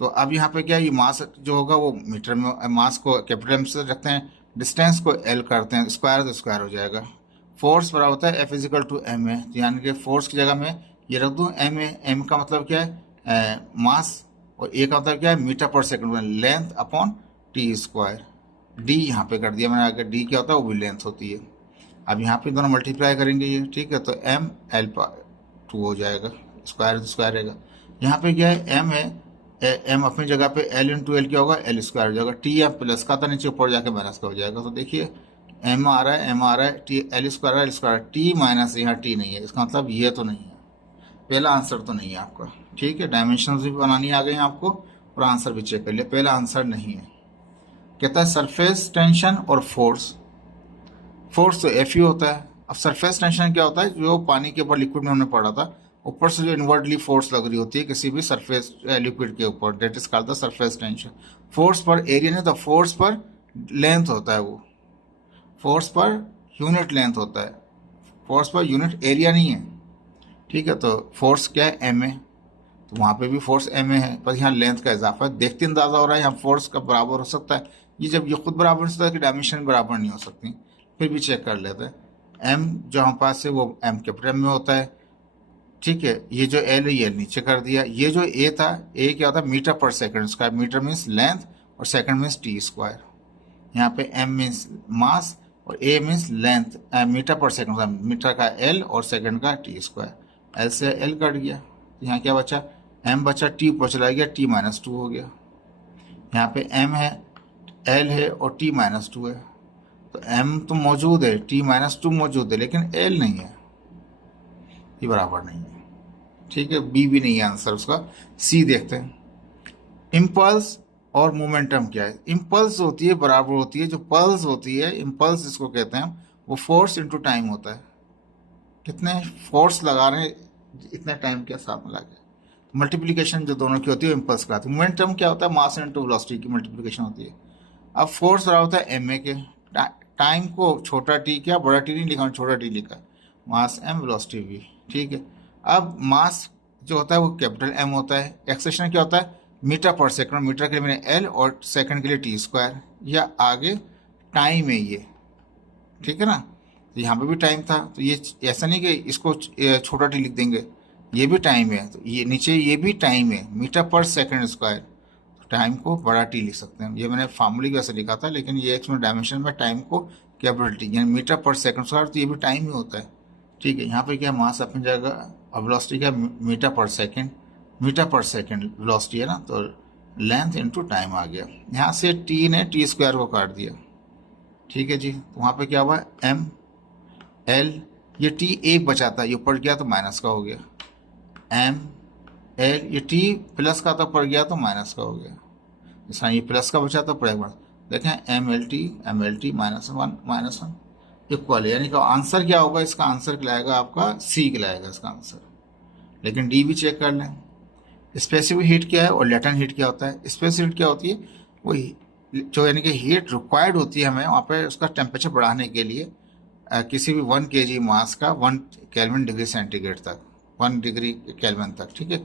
तो अब यहाँ पे क्या, ये मास जो होगा वो मीटर में, मास को कैपिटल एम से रखते हैं, डिस्टेंस को एल करते हैं, स्क्वायर तो स्क्वायर हो जाएगा। फोर्स बराबर होता है f is equal to m a, यानी कि फोर्स की जगह में ये रख दूँ एम ए, एम का मतलब क्या है मास, और ए का मतलब क्या है मीटर पर second, length upon T square. D यहाँ पे कर दिया मैंने, आगे डी क्या होता है वो भी लेंथ होती है। अब यहाँ पे दोनों मल्टीप्लाई करेंगे ये, ठीक है, तो एम एल पर 2 हो जाएगा, स्क्वायर तो स्क्वायर रहेगा। यहाँ पे क्या है एम है, एम अपनी जगह पे एल इंटू एल क्या होगा, एल स्क्वायर हो जाएगा। टी या प्लस का था नीचे, ऊपर जाके माइनस का हो जाएगा। तो देखिए एम आ रहा है, एम आ रहा है, T L square, L square, T minus, यहाँ टी नहीं है, इसका मतलब ये तो नहीं है, पहला आंसर तो नहीं है आपका, ठीक है। डायमेंशन भी बनानी आ गई आपको, और आंसर भी चेक कर लिया, पहला आंसर नहीं है। कहता है सरफेस टेंशन और फोर्स, फोर्स तो एफ यू होता है। अब सरफेस टेंशन क्या होता है, जो पानी के ऊपर लिक्विड में हमने पढ़ा था, ऊपर से जो इनवर्टली फोर्स लग रही होती है किसी भी सरफेस लिक्विड के ऊपर, that is called the surface tension. Force पर एरिया नहीं, तो फोर्स पर लेंथ होता है, वो फोर्स पर यूनिट लेंथ होता है, फोर्स पर यूनिट एरिया नहीं है, ठीक है। तो फोर्स क्या है, एम ए, तो वहाँ पे भी फोर्स एम ए है, पर यहाँ लेंथ का इजाफा है। देखते अंदाजा हो रहा है यहाँ फोर्स का बराबर हो सकता है, ये जब ये खुद बराबर हो सकता है कि डायमेंशन बराबर नहीं हो सकती, फिर भी चेक कर लेते हैं। एम जो हमारे पास है वो एम कैपिटल एम में होता है, ठीक है। ये जो एल है ये नीचे कर दिया। ये जो ए था, ए क्या होता है मीटर पर second square, metre means length और सेकंड मीन्स टी स्क्वायर। यहाँ पे एम मीन्स मास और ए मीन्स लेंथ, मीटर पर सेकंड, मीटर का एल और सेकंड का टी स्क्वायर। एल से एल कट गया, यहाँ क्या बचा, एम बचा, टी ऊपर चला गया, टी माइनस 2 हो गया। यहाँ पे एम है, एल है और टी माइनस 2 है, तो एम तो मौजूद है, टी माइनस 2 मौजूद है, लेकिन एल नहीं है, ये बराबर नहीं है, ठीक है। बी भी नहीं है आंसर उसका। सी देखते हैं, इम्पल्स और मोमेंटम क्या है। इम्पल्स होती है बराबर होती है, जो पल्स होती है इम्पल्स जिसको कहते हैं, वो फोर्स इनटू टाइम होता है, कितने फोर्स लगा रहे हैं इतने टाइम के साथ मिला के, मल्टीप्लिकेशन जो दोनों की होती है इम्पल्स कहलाती है। मोमेंटम क्या होता है, मास इनटू वेलोसिटी की मल्टीप्लिकेशन होती है। अब फोर्स बराबर होता है एम ए के, टाइम को छोटा टी किया, बड़ा टी नहीं लिखा, छोटा टी लिखा, मास एम वेलोसिटी वी, ठीक है। अब मास जो होता है वो कैपिटल एम होता है, एक्सेशन क्या होता है मीटर पर सेकंड, मीटर के लिए मैंने एल और सेकंड के लिए टी स्क्वायर, या आगे टाइम है ये, ठीक है ना। तो यहाँ पे भी टाइम था, तो ये ऐसा नहीं कि इसको छोटा टी लिख देंगे, ये भी टाइम है, तो ये नीचे ये भी टाइम है, मीटर पर सेकंड स्क्वायर, टाइम को बड़ा टी लिख सकते हैं। ये मैंने फार्मूले की वजह से लिखा था, लेकिन ये एक्स में डायमेंशन में टाइम को कैपिटल टी यानी मीटर पर सेकंड स्क्वायर, तो ये भी टाइम ही होता है, ठीक है। यहाँ पे क्या मास अपनी जगह, और वेलोसिटी क्या मीटर पर सेकंड, मीटर पर सेकंड वेलोसिटी है ना, तो लेंथ इनटू टाइम आ गया। यहाँ से टी ने टी स्क्वायर को काट दिया, ठीक है जी। तो वहाँ पे क्या हुआ, एम एल, ये टी एक बचा था, ये ऊपर गया तो माइनस का हो गया, एम एल, ये टी प्लस का था ऊपर गया तो माइनस का हो गया, जैसा ये प्लस का बचा तो ऊपर देखें एम एल टी -1 इक्वल, यानी कि आंसर क्या होगा, इसका आंसर कहलाएगा आपका सी कहलाएगा इसका आंसर। लेकिन डी भी चेक कर लें, स्पेसिफिक हीट क्या है और लेटेंट हीट क्या होता है। स्पेसिफिक हीट क्या होती है, वही जो यानी कि हीट रिक्वायर्ड होती है हमें वहाँ पे उसका टेम्परेचर बढ़ाने के लिए, किसी भी 1 kg मास का 1 केल्विन डिग्री सेंटीग्रेड तक, 1 डिग्री केल्विन तक, ठीक है,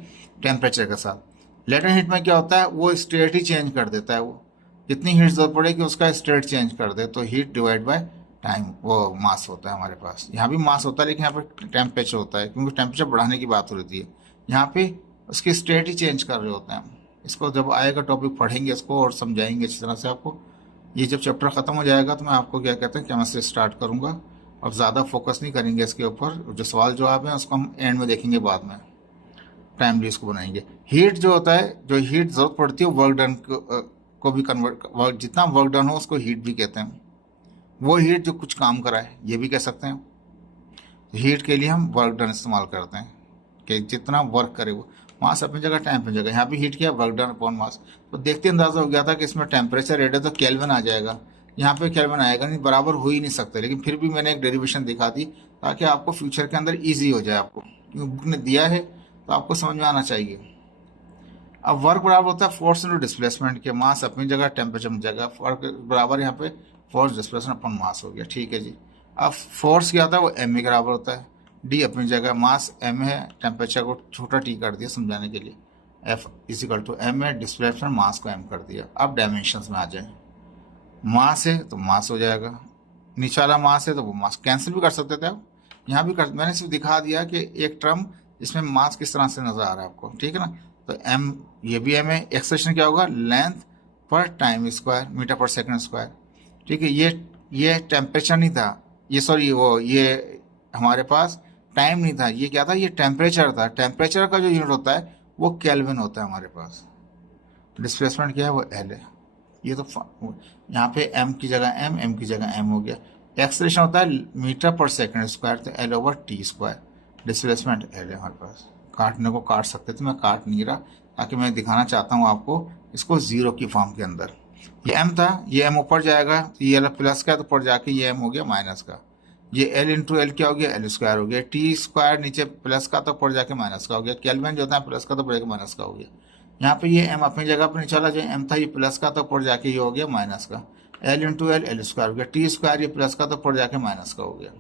टेम्परेचर के साथ। लेटेंट हीट में क्या होता है, वो स्टेट ही चेंज कर देता है, वो जितनी हीट जरूरत पड़ेगी उसका स्टेट चेंज कर दे, तो हीट डिवाइड बाय टाइम वो मास होता है हमारे पास। यहाँ भी मास होता है, लेकिन यहाँ पे टेम्परेचर होता है, क्योंकि टेम्परेचर बढ़ाने की बात हो रही है, यहाँ पे उसकी स्टेट ही चेंज कर रहे होते हैं हम। इसको जब आएगा टॉपिक पढ़ेंगे इसको और समझाएंगे अच्छी तरह से आपको। ये जब चैप्टर ख़त्म हो जाएगा तो मैं आपको क्या कहते हैं केमिस्ट्री स्टार्ट करूँगा, अब ज़्यादा फोकस नहीं करेंगे इसके ऊपर, जो सवाल जवाब हैं उसको हम एंड में देखेंगे, बाद में टाइमली इसको बनाएंगे। हीट जो होता है, जो हीट ज़रूरत पड़ती है वर्क डन को भी कन्वर्ट, जितना वर्क डन हो उसको हीट भी कहते हैं। वो हीट जो कुछ काम कराए ये भी कह सकते हैं। हीट के लिए हम वर्क डन इस्तेमाल करते हैं कि जितना वर्क करे वो, मास अपनी जगह टाइम अपनी जगह। यहाँ भी हीट किया वर्क डन अपॉन मास, तो देखते अंदाजा हो गया था कि इसमें टेम्परेचर रेट है तो केल्विन आ जाएगा, यहाँ पे केल्विन आएगा नहीं, बराबर हो ही नहीं सकते। लेकिन फिर भी मैंने एक डेरिवेशन दिखा दी ताकि आपको फ्यूचर के अंदर ईजी हो जाए आपको, क्योंकि बुक ने दिया है तो आपको समझ में आना चाहिए। अब वर्क बराबर होता है फोर्स इंटू डिस्प्लेसमेंट के, मास अपनी जगह टेम्परेचर अपनी जगह, वर्क बराबर यहाँ पे फोर्स डिस्प्लेसमेंट अपॉन मास हो गया, ठीक है जी। अब फोर्स क्या होता है वो एम ए के बराबर होता है, डी अपनी जगह, मास एम है, टेम्परेचर को छोटा टी कर दिया समझाने के लिए, एफ इजिकल टू एम है, डिस्प्लेसमेंट मास को एम कर दिया। अब डायमेंशंस में आ जाए, मास है तो मास हो जाएगा, नीचे वाला मास है तो वो मास कैंसिल भी कर सकते थे आप, यहाँ भी कर, मैंने सिर्फ दिखा दिया कि एक टर्म इसमें मास किस तरह से नजर आ रहा है आपको, ठीक है ना। तो एम, ये भी एम है, एक्सप्रेशन क्या होगा, लेंथ पर टाइम स्क्वायर मीटर पर सेकंड स्क्वायर, ठीक है। ये टेम्परेचर नहीं था, ये सॉरी वो ये हमारे पास टाइम नहीं था, ये क्या था, ये टेम्परेचर था। टेम्परेचर का जो यूनिट होता है वो केल्विन होता है हमारे पास। डिस्प्लेसमेंट क्या है, वो एल है। ये तो यहाँ पे एम की जगह एम की जगह एम हो गया। एक्सलेशन होता है मीटर पर सेकंड स्क्वायर, तो L over T square. Displacement L है हमारे पास। काटने को काट सकते थे, मैं काट नहीं रहा ताकि मैं दिखाना चाहता हूँ आपको इसको जीरो की फॉर्म के अंदर। ये एम था, ये एम ऊपर जाएगा तो ये एल प्लस का, तो ऊपर जाके ये एम हो गया माइनस का। ये एल इंटू एल क्या हो गया, एल स्क्वायर हो गया। टी स्क्वायर नीचे प्लस का तो ऊपर जाके माइनस का हो गया। केल्विन जो था प्लस का तो ऊपर जाके माइनस का हो गया। यहाँ पे ये एम अपनी जगह पर नीचे वाला जो एम था ये प्लस का तो ऊपर जाके ये हो गया माइनस का। L into L, L square हो गया। टी स्क्वायर ये प्लस का तो ऊपर जाके माइनस का हो गया।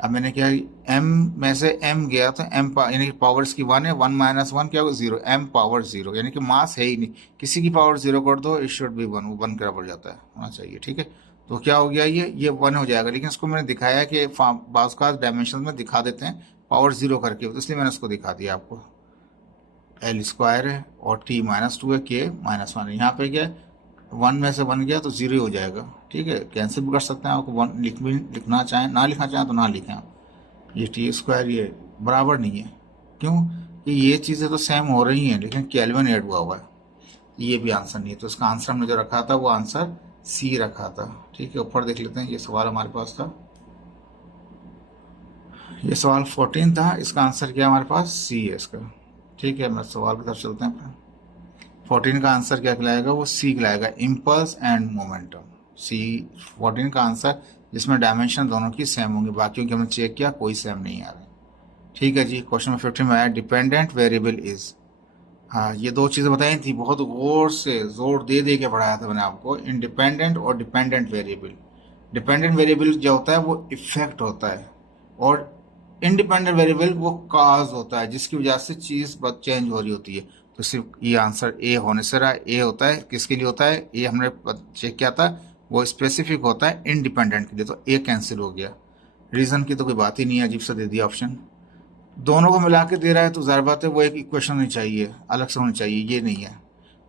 अब मैंने क्या, एम में से एम गया तो एम यानी कि पावर इसकी 1 है, 1 माइनस 1 क्या होगा 0, एम पावर 0, यानी कि मास है ही नहीं, किसी की पावर 0 कर दो, इट शुड बी 1, वो 1 के बराबर जाता है, होना चाहिए, ठीक है। तो क्या हो गया, ये 1 हो जाएगा। लेकिन इसको मैंने दिखाया कि बाज़ का डायमेंशन में दिखा देते हैं पावर 0 करके, तो इसलिए मैंने उसको दिखा दिया आपको। एल स्क्वायर है और टी -2 है, के -1 है। यहाँ पे क्या 1 में से 1 गया तो 0 ही हो जाएगा, ठीक है। कैंसिल भी कर सकते हैं, आपको 1 लिखना चाहें, ना लिखना चाहें तो ना लिखें आप। ये टी स्क्वायर ये बराबर नहीं है, क्यों कि ये चीज़ें तो सेम हो रही हैं लेकिन केल्विन ऐड हुआ है, ये भी आंसर नहीं है। तो इसका आंसर हमने जो रखा था वो आंसर सी रखा था, ठीक है। ऊपर देख लेते हैं, ये सवाल हमारे पास था, ये सवाल 14 था, इसका आंसर क्या हमारे पास सी है इसका, ठीक है। मैं सवाल की तरफ चलते हैं। 14 का आंसर क्या कहलाएगा, वो सी कहलाएगा, इम्पल्स एंड मोमेंटम। सी 14 का आंसर, जिसमें डायमेंशन दोनों की सेम होंगी, बाकियों की हमने चेक किया कोई सेम नहीं आ रही, ठीक है जी। क्वेश्चन नंबर 15 में आया डिपेंडेंट वेरिएबल इज, हाँ ये दो चीज़ें बताई थी, बहुत गौर से जोर दे दे के पढ़ाया था मैंने आपको, इंडिपेंडेंट और डिपेंडेंट वेरिएबल। डिपेंडेंट वेरिएबल जो होता है वो इफेक्ट होता है, और इंडिपेंडेंट वेरिएबल वो काज होता है जिसकी वजह से चीज़ चेंज हो रही होती है। तो सिर्फ ये आंसर ए होने से रहा, ए होता है किसके लिए होता है, ए हमने चेक किया था, वो स्पेसिफिक होता है इंडिपेंडेंट के लिए, तो ए कैंसिल हो गया। रीज़न की तो कोई बात ही नहीं है, अजीब सा दे दिया ऑप्शन। दोनों को मिला के दे रहा है तो ज़ाहिर बात है वो एक इक्वेशन होनी चाहिए, अलग से होनी चाहिए, ये नहीं है।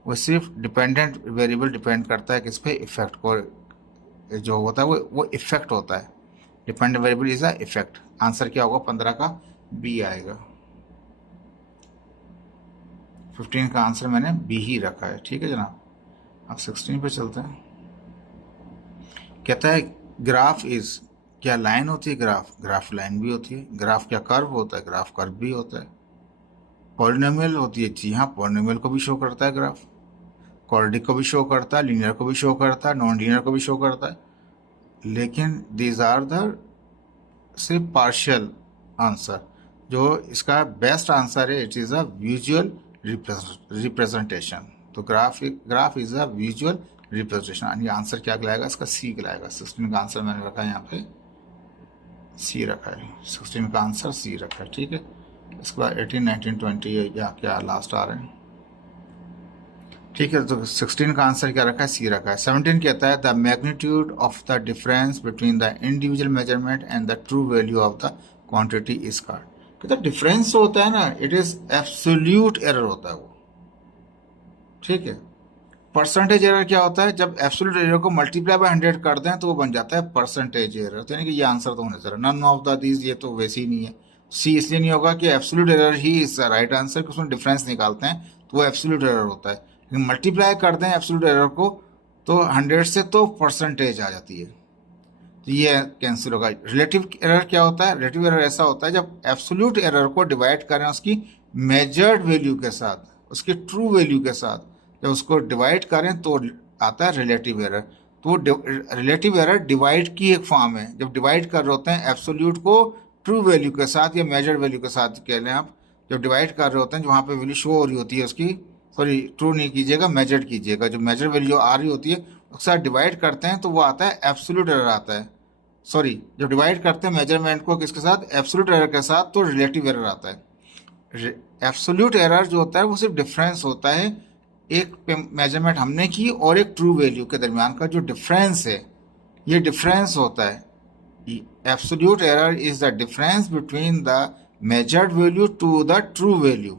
वो सिर्फ डिपेंडेंट वेरिएबल डिपेंड करता है किस पे, इफेक्ट को, जो होता है वो इफेक्ट होता है। Dependent variable is a effect. Answer क्या होगा, 15 का बी आएगा। 15 का आंसर मैंने बी ही रखा है, ठीक है जनाब। अब 16 पे चलते हैं। कहता है ग्राफ इज, क्या लाइन होती है, ग्राफ लाइन भी होती है। ग्राफ क्या कर्व होता है, ग्राफ कर्व भी होता है। पॉलिनोमियल होती है, जी हाँ, पॉलिनोमियल को भी शो करता है ग्राफ, क्वाड्रेटिक को भी शो करता है, लीनियर को भी शो करता है, नॉन लीनियर को भी शो करता है। लेकिन दीज आर द सिर्फ पार्शियल आंसर। जो इसका बेस्ट आंसर है, it is a visual representation. तो graph is a visual representation. ये आंसर क्या कहलाएगा, इसका सी कहलाएगा। 16 का आंसर मैंने रखा है यहाँ पे सी रखा है, 16 का आंसर सी रखा है, ठीक है। इसके बाद 18, 19, 20 या क्या लास्ट आ रहे हैं, ठीक है। तो 16 का आंसर क्या रखा है, सी रखा है। 17 कहता है the magnitude of the difference between the individual measurement and the true value of the quantity is called. कहता है डिफरेंस होता है ना, इट इज एब्सोल्यूट एरर होता है वो, ठीक है। परसेंटेज एरर क्या होता है, जब एब्सोल्यूट एरर को मल्टीप्लाई बाय 100 कर दें तो वो बन जाता है परसेंटेज एरर। तो यानी कि ये आंसर तो होने से नन ऑफ द दीज, ये तो वैसे ही नहीं है। सी इसलिए नहीं होगा कि absolute error he is the right answer, उसमें डिफरेंस निकालते हैं तो वो एब्सोल्यूट एरर होता है। लेकिन मल्टीप्लाई कर दें एब्सोल्यूट एरर को तो 100 से, तो परसेंटेज आ जाती है, तो ये कैंसिल होगा। रिलेटिव एरर क्या होता है, रिलेटिव एरर ऐसा होता है जब एब्सोल्यूट एरर को डिवाइड करें उसकी मेजर्ड वैल्यू के साथ, उसके ट्रू वैल्यू के साथ, जब उसको डिवाइड करें तो आता है रिलेटिव एरर। तो रिलेटिव एरर डिवाइड की एक फॉर्म है, जब डिवाइड कर रहे होते हैं एब्सोल्यूट को ट्रू वैल्यू के साथ या मेजर्ड वैल्यू के साथ कह लें आप, जब डिवाइड कर रहे होते हैं वहाँ पे वैल्यू शो हो रही होती है उसकी, सॉरी ट्रू नहीं कीजिएगा, मेजर्ड कीजिएगा, जो मेजर वैल्यू आ रही होती है उसके साथ डिवाइड करते हैं तो वो आता है एब्सोल्यूट एरर आता है। सॉरी, जब डिवाइड करते हैं मेजरमेंट को किसके साथ, एब्सोल्यूट एरर के साथ, तो रिलेटिव एरर आता है। एब्सोल्यूट एरर जो होता है वो सिर्फ डिफरेंस होता है एक मेजरमेंट हमने की और एक ट्रू वैल्यू के दरमियान का जो डिफरेंस है, ये डिफरेंस होता है। Absolute error is the difference between the measured value to the true value.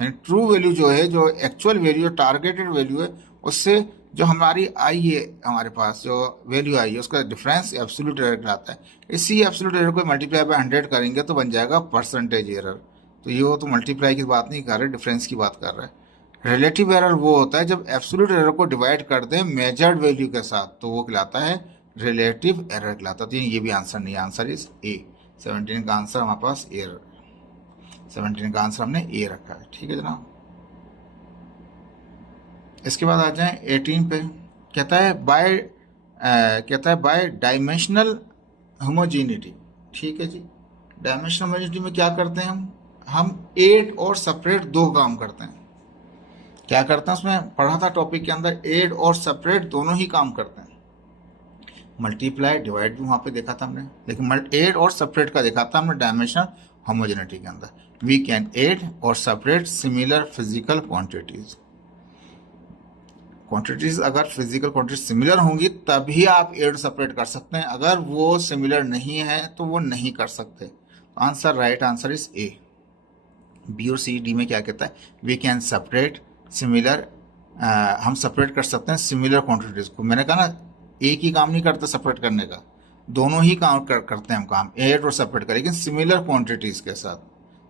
यानी ट्रू वैल्यू जो है, जो एक्चुअल वैल्यू, टारगेटेड वैल्यू है, उससे जो हमारी आई है, हमारे पास जो वैल्यू आई है, उसका डिफरेंस एब्सोल्यूट एरर कहलाता है। इसी एब्सोल्यूट एरर को मल्टीप्लाई बाय 100 करेंगे तो बन जाएगा परसेंटेज एरर। तो ये वो तो मल्टीप्लाई की बात नहीं कर रहे, डिफरेंस की बात कर रहा है। रिलेटिव एरर वो होता है जब एब्सोल्यूट एरर को डिवाइड कर दें मेजर्ड वैल्यू के साथ, तो वो कहलाता है रिलेटिव एरर कहलाता है। तो ये भी आंसर नहीं है, आंसर इज ए। 17 का आंसर हमारे पास ए, 17 का आंसर हमने ए रखा है। ठीक है जनाब। इसके बाद आ जाएं 18 पे। कहता है बाय डायमेंशनल होमोजेनिटी। ठीक है जी। डायमेंशनल होमोजेनिटी में क्या करते हैं हम एड और सेपरेट दो काम करते हैं। क्या करते हैं, उसमें पढ़ा था टॉपिक के अंदर, एड और सेपरेट दोनों ही काम करते हैं। मल्टीप्लाई डिवाइड भी वहां पे देखा था हमने, लेकिन एड और सेपरेट का देखा था हमने डायमेंशनल होमोजेनिटी के अंदर। वी कैन एड और separate similar physical quantities. Quantities अगर फिजिकल क्वांटिटीज सिमिलर होंगी तभी आप एड सेपरेट कर सकते हैं, अगर वो सिमिलर नहीं है तो वो नहीं कर सकते। Answer, right answer is A. B और सी डी में क्या कहता है, वी कैन सेपरेट सिमिलर, हम सेपरेट कर सकते हैं सिमिलर क्वांटिटीज को। मैंने कहा ना, एक ही काम नहीं करते सेपरेट करने का, दोनों ही काम करते हैं हम काम, एड और सेपरेट का, लेकिन सिमिलर क्वांटिटीज के साथ,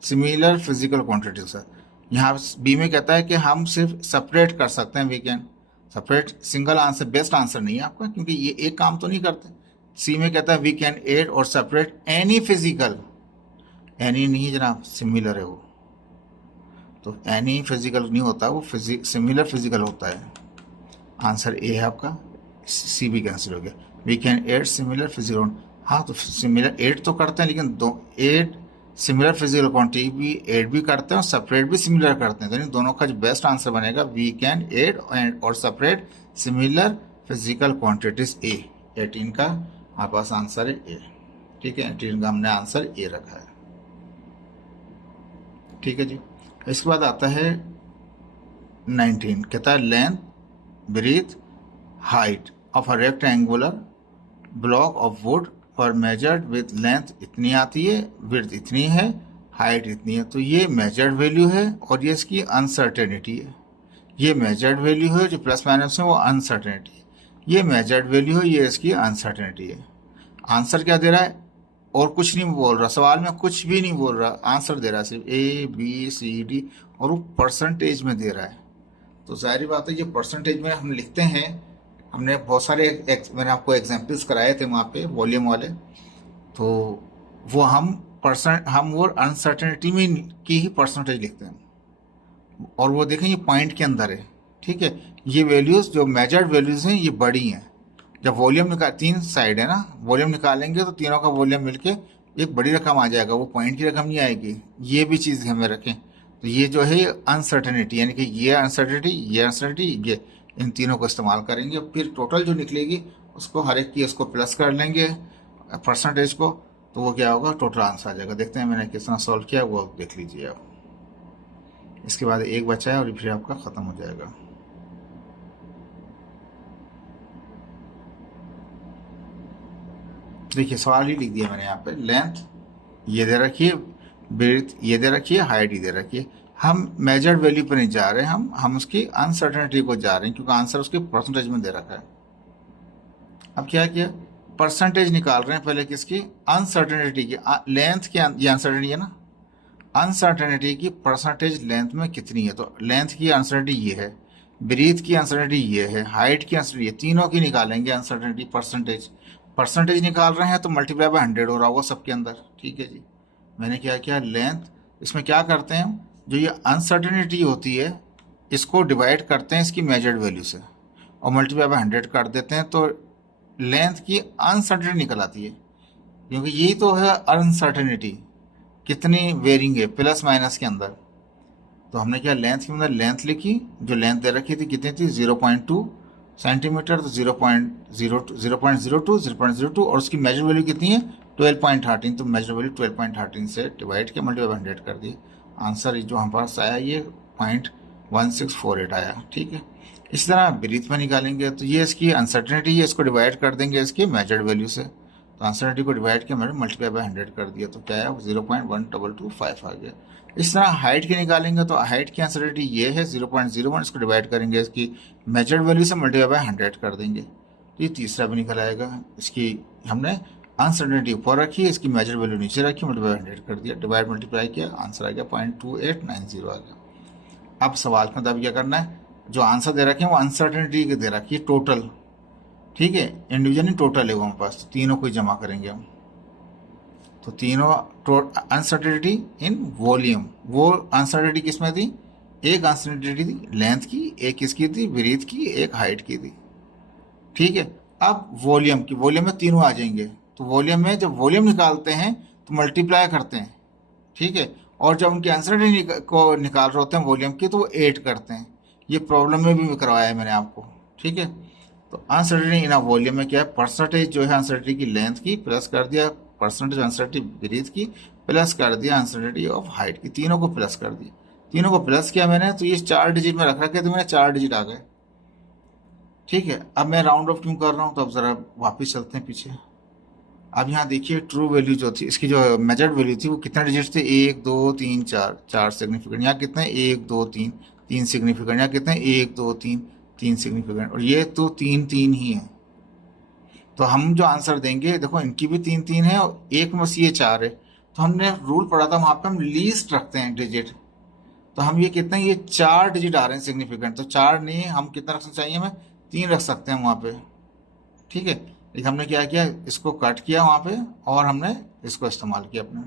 सिमिलर फिजिकल क्वांटिटीज के साथ। यहाँ बी में कहता है कि हम सिर्फ सेपरेट कर सकते हैं, we can separate. Single answer best answer नहीं है आपका, क्योंकि ये एक काम तो नहीं करते। सी में कहता है वी कैन एड और सेपरेट एनी फिजिकल, एनी नहीं जनाब, सिमिलर है वो, तो एनी फिजिकल नहीं होता, वो सिमिलर फिजिकल होता है। आंसर ए है आपका, सी भी कैंसिल हो गया। We can add similar physical, हाँ तो सिमिलर एड तो करते हैं, लेकिन दो एड सिमिलर फिजिकल क्वांटिटी भी एड भी करते हैं और सेपरेट भी सिमिलर करते हैं, तो दोनों का जो बेस्ट आंसर बनेगा, वी कैन एड और सेपरेट सिमिलर फिजिकल क्वांटिटीज ए। 18 का हमारे पास आंसर है ए। ठीक है, 18 का हमने आंसर ए रखा है। ठीक है जी। इसके बाद आता है 19, कहता है length, breadth, height of a rectangular block of wood for measured with length इतनी आती है, विड्थ इतनी है, हाइट इतनी है। तो ये मेजर्ड वैल्यू है और ये इसकी अनसर्टेनिटी है। ये मेजर्ड वैल्यू है, जो प्लस माइनस है वो अनसर्टेनिटी है। ये मेजर्ड वैल्यू है, ये इसकी अनसर्टेनिटी है। आंसर क्या दे रहा है, और कुछ नहीं बोल रहा, सवाल में कुछ भी नहीं बोल रहा, आंसर दे रहा है सिर्फ ए बी सी डी, और वो परसेंटेज में दे रहा है। तो जाहिर बात है ये परसेंटेज में हम लिखते हैं, हमने बहुत सारे मैंने आपको एग्जाम्पल्स कराए थे वहाँ पे वॉल्यूम वाले, तो वो हम वो अनसर्टेनिटी में की ही परसेंटेज लिखते हैं, और वो देखें ये पॉइंट के अंदर है। ठीक है, ये वैल्यूज़ जो मेजर्ड वैल्यूज़ हैं ये बड़ी हैं। जब वॉल्यूम निकाल, 3 साइड है ना, वॉल्यूम निकालेंगे तो तीनों का वॉल्यूम मिलके एक बड़ी रकम आ जाएगा, वो पॉइंट की रकम नहीं आएगी। ये भी चीज़ हमें रखें। तो ये जो है अनसर्टेनिटी, यानी कि ये अनसर्टेनिटी, ये अनसर्टेनिटी, ये, इन तीनों को इस्तेमाल करेंगे। फिर टोटल जो निकलेगी उसको हर एक की उसको प्लस कर लेंगे परसेंटेज को, तो वो क्या होगा, टोटल आंसर आ जाएगा। देखते हैं मैंने कितना सॉल्व किया, वो देख लीजिए आप। इसके बाद एक बचा है और फिर आपका ख़त्म हो जाएगा। देखिए सवाल ही लिख दिया मैंने यहाँ पे, लेंथ ये दे रखी है, ब्रीथ ये दे रखी है, हाइट ही दे रखी है। हम मेजर्ड वैल्यू पर नहीं जा रहे, हम उसकी अनसर्टेनिटी को जा रहे हैं, क्योंकि आंसर उसके परसेंटेज में दे रखा है। अब क्या किया, परसेंटेज निकाल रहे हैं पहले किसकी, अनसर्टेनिटी की। लेंथ की ये अनसर्टेनिटी है ना, अनसर्टेनिटी की परसेंटेज लेंथ में कितनी है, तो लेंथ की अनसर्टेनिटी ये है, ब्रीथ की अनसर्टेनिटी ये है, हाइट की अनसर्टेनिटी, तीनों की निकालेंगे अनसर्टेनिटी परसेंटेज। परसेंटेज निकाल रहे हैं तो मल्टीप्लाई बाय 100 हो रहा होगा सबके अंदर। ठीक है जी, मैंने क्या किया, लेंथ, इसमें क्या करते हैं, जो ये अनसर्टेनिटी होती है इसको डिवाइड करते हैं इसकी मेजर्ड वैल्यू से और मल्टीप्लाई बाय 100 कर देते हैं, तो लेंथ की अनसर्टेनिटी निकल आती है, क्योंकि यही तो है अनसर्टेनिटी, कितनी वेरिंग है प्लस माइनस के अंदर। तो हमने क्या, लेंथ के अंदर लेंथ लिखी, जो लेंथ दे रखी थी कितनी थी, 0.2, सेंटीमीटर, तो 0.02 और उसकी मेजर वैल्यू कितनी है 12.13, तो मेजर वैल्यू 12.13 से डिवाइड किया, मल्टीप्लाई 100 कर दिए। आंसर जो हमारे पास आया ये 0.1648 आया। ठीक है, इस तरह ब्रीथ में निकालेंगे तो ये इसकी अनसर्टेनिटी है, इसको डिवाइड कर देंगे इसकी मेजर्ड वैल्यू से, तो अनसर्टेनिटी को डिवाइड किया, मैंने मल्टीप्लाई बाय 100 कर दिया, तो क्या है 0.1225 आ गया। इस तरह हाइट की निकालेंगे तो हाइट की अनसर्टेनिटी ये है 0.01, इसको डिवाइड करेंगे इसकी मेजर्ड वैल्यू से, मल्टीप्लाई बाय 100 कर देंगे, तो ये तीसरा भी निकल आएगा। इसकी हमने अनसर्टेनिटी ऊपर रखी, इसकी मेजर वैल्यू नीचे रखी, मल्टीप्लाई बाय 100 कर दिया, डिवाइड मल्टीप्लाई किया, आंसर आ गया 0.2890 आ गया। अब सवाल के मुताबिक क्या करना है, जो आंसर दे रखे हैं वो अनसर्टेनिटी के दे रखी है टोटल, ठीक है, इंडिविजुअल नहीं टोटल है वो हमारे पास, तो तीनों को जमा करेंगे हम, तो तीनों अनसर्टेनिटी इन वॉल्यूम, वो अनसर्टेनिटी किस में थी, एक अनसर्टेनिटी थी लेंथ की, एक किसकी थी ब्रीथ की, एक हाइट की थी। ठीक है, अब वॉल्यूम की, वॉल्यूम में तीनों आ जाएंगे, तो वॉल्यूम में जब वॉल्यूम निकालते हैं तो मल्टीप्लाई करते हैं, ठीक है, और जब उनकी अनसर्टेनिटी को निकाल रहे होते हैं वॉल्यूम की तो वो ऐड करते हैं। ये प्रॉब्लम में भी करवाया है मैंने आपको। ठीक है, तो अनसर्टेनिटी इन वॉल्यूम में क्या है, परसेंटेज जो है अनसर्टेनिटी की लेंथ की प्लस कर दिया परसेंटेज अनसर्टेनिटी ब्रीथ की प्लस कर दिया अनसर्टेनिटी ऑफ हाइट की, तीनों को प्लस कर दिया, तीनों को प्लस किया मैंने, तो ये 4 डिजिट में रख रखे तो मैंने 4 डिजिट आ गए। ठीक है, अब मैं राउंड ऑफ क्यों कर रहा हूँ, तो अब जरा वापस चलते हैं पीछे। अब यहाँ देखिए ट्रू वैल्यू जो थी, इसकी जो मेजर्ड वैल्यू थी वो कितने डिजिट थे, 1 2 3 4, 4 सिग्निफिकेंट, यहाँ कितने 1 2 3, 3 सिग्निफिकेंट, यहाँ कितने 1 2 3, 3 सिग्निफिकेंट, और ये तो 3 3 ही है। तो हम जो आंसर देंगे देखो इनकी भी 3 3 है और एक में बस ये 4 है, तो हमने रूल पढ़ा था वहाँ पे हम लीस्ट रखते हैं डिजिट, तो हम ये कितने, ये 4 डिजिट आ रहे हैं सिग्निफिकेंट, तो 4 नहीं हम कितना रखना चाहिए, हमें 3 रख सकते हैं वहाँ पे। ठीक है, लेकिन हमने क्या किया, इसको कट किया वहाँ पे और हमने इसको इस्तेमाल किया अपने,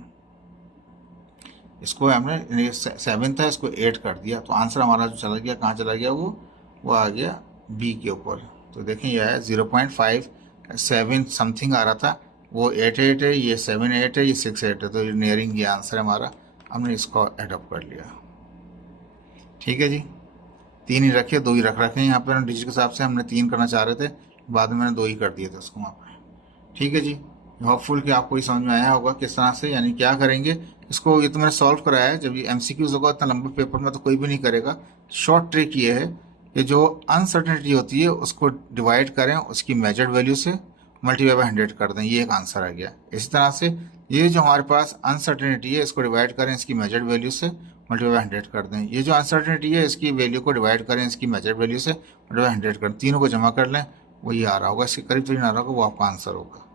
इसको हमने 7 था इसको 8 कर दिया, तो आंसर हमारा जो चला गया कहाँ चला गया, वो आ गया बी के ऊपर। तो देखें यह है 0.57 समथिंग आ रहा था, वो 8 8 है, ये 7 8 है, ये 6 8 है, तो ये नियरिंग ये आंसर है हमारा, हमने इसको एडअप कर लिया। ठीक है जी, 3 ही रखे, 2 ही रख रखे हैं यहाँ पे डिजिट के हिसाब से, हमने 3 करना चाह रहे थे, बाद में मैंने 2 ही कर दिए थे उसको वहाँ पे। ठीक है जी, होपफुल कि आपको ये समझ में आया होगा किस तरह से, यानी क्या करेंगे इसको, ये तो मैंने सॉल्व कराया है, जब ये एमसीक्यूज होगा इतना लंबे पेपर में तो कोई भी नहीं करेगा। शॉर्ट ट्रिक ये है कि जो अनसर्टेनिटी होती है उसको डिवाइड करें उसकी मेजर्ड वैल्यू से, मल्टीप्लाई बाय 100 कर दें, ये एक आंसर आ गया। इसी तरह से ये जो हमारे पास अनसर्टेनिटी है इसको डिवाइड करें इसकी मेजर्ड वैल्यू से, मल्टीप्लाई बाय 100 कर दें। ये जो अनसर्टेनिटी है इसकी वैल्यू को डिवाइड करें इसकी मेजर्ड वैल्यू से, मल्टीप्लाई बाय 100 करें, तीनों को जमा कर लें, वो ये आ रहा होगा, इसके करीब तो नहीं आ रहा होगा, वो आपका आंसर होगा।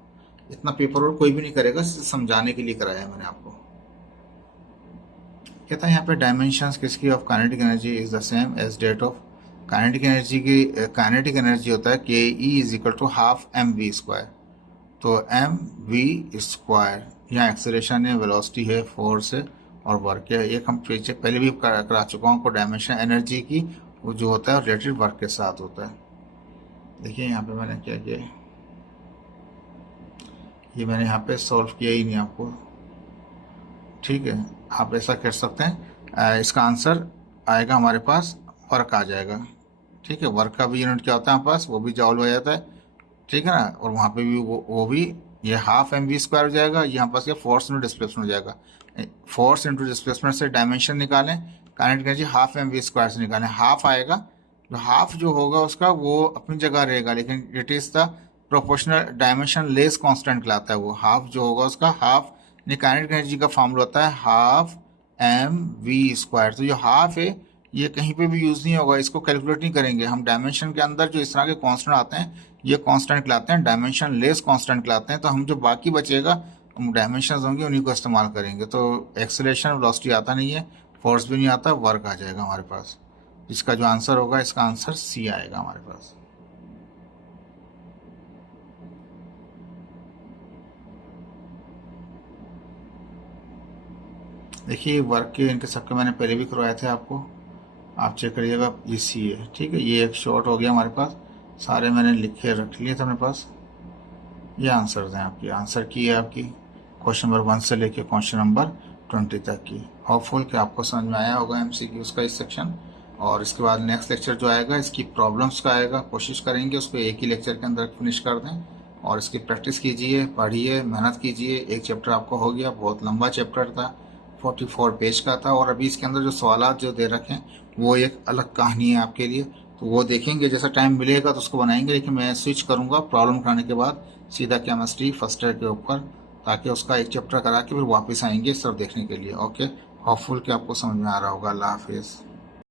इतना पेपर और कोई भी नहीं करेगा, समझाने के लिए कराया है मैंने आपको। कहता है यहाँ पे डायमेंशंस किसकी of kinetic energy is the same as that of kinetic energy की, काइनेटिक एनर्जी होता है K E is equal to half M V square, तो एम वी स्क्वायर, यहाँ एक्सेलरेशन है, वेलोसिटी है, फोर्स है और वर्क है। एक हम पहले भी करा चुका हूँ, को डायमेंशन एनर्जी की वो जो होता है रिलेटेड वर्क के साथ होता है। देखिए यहाँ पे मैंने क्या किया, ये मैंने यहाँ पे सॉल्व किया ही नहीं आपको। ठीक है, आप ऐसा कर सकते हैं, इसका आंसर आएगा हमारे पास, वर्क आ जाएगा। ठीक है, वर्क का भी यूनिट क्या होता है हमारे पास, वो भी जॉल हो जाता है। ठीक है ना, और वहाँ पे भी वो भी ये हाफ एम वी स्क्वायर हो जाएगा, यहाँ पास क्या फोर्स इंटू डिस्प्लेसमेंट हो जाएगा, फोर्स इंटू डिस्प्लेसमेंट से डायमेंशन निकालें, kinetic energy half M V square से निकालें, हाफ आएगा, जो हाफ जो होगा उसका वो अपनी जगह रहेगा, लेकिन it is the proportional dimension less constant कहलाता है वो, हाफ जो होगा उसका हाफ, काइनेटिक एनर्जी का फॉर्मूला होता है हाफ एम वी स्क्वायर, तो जो हाफ है ये कहीं पे भी यूज़ नहीं होगा, इसको कैलकुलेट नहीं करेंगे हम, डायमेंशन के अंदर जो इस तरह के कांस्टेंट आते हैं ये कांस्टेंट कहलाते हैं, डायमेंशन लेस कांस्टेंट कहलाते हैं, तो हम जो बाकी बचेगा डायमेंशन होंगे उन्हीं को इस्तेमाल करेंगे। तो एक्सेलरेशन वेलोसिटी आता नहीं है, फोर्स भी नहीं आता, वर्क आ जाएगा हमारे पास, इसका जो आंसर होगा इसका आंसर सी आएगा हमारे पास। देखिए वर्क के इनके सबके मैंने पहले भी करवाए थे आपको, आप चेक करिएगा, ये सी है। ठीक है, ये एक शॉर्ट हो गया हमारे पास, सारे मैंने लिखे रख लिए थे अपने पास। ये आंसर हैं आपकी, आंसर की है आपकी क्वेश्चन नंबर 1 से लेके क्वेश्चन नंबर 20 तक की। होपफुल कि आपको समझ में आया होगा एमसीक्यूज का इस सेक्शन। और इसके बाद नेक्स्ट लेक्चर जो आएगा इसकी प्रॉब्लम्स का आएगा, कोशिश करेंगे उसको एक ही लेक्चर के अंदर फिनिश कर दें। और इसकी प्रैक्टिस कीजिए, पढ़िए, मेहनत कीजिए। एक चैप्टर आपको हो गया, बहुत लंबा चैप्टर था, 44 पेज का था। और अभी इसके अंदर जो सवालात जो दे रखे हैं वो एक अलग कहानी है आपके लिए, तो वो देखेंगे, जैसा टाइम मिलेगा तो उसको बनाएंगे। लेकिन मैं स्विच करूँगा प्रॉब्लम उठाने के बाद सीधा केमिस्ट्री फर्स्ट ईयर के ऊपर, ताकि उसका एक चैप्टर करा के फिर वापस आएंगे सब देखने के लिए। ओके, होपफुल कि आपको समझ में आ रहा होगा। अल्लाह हाफिज़।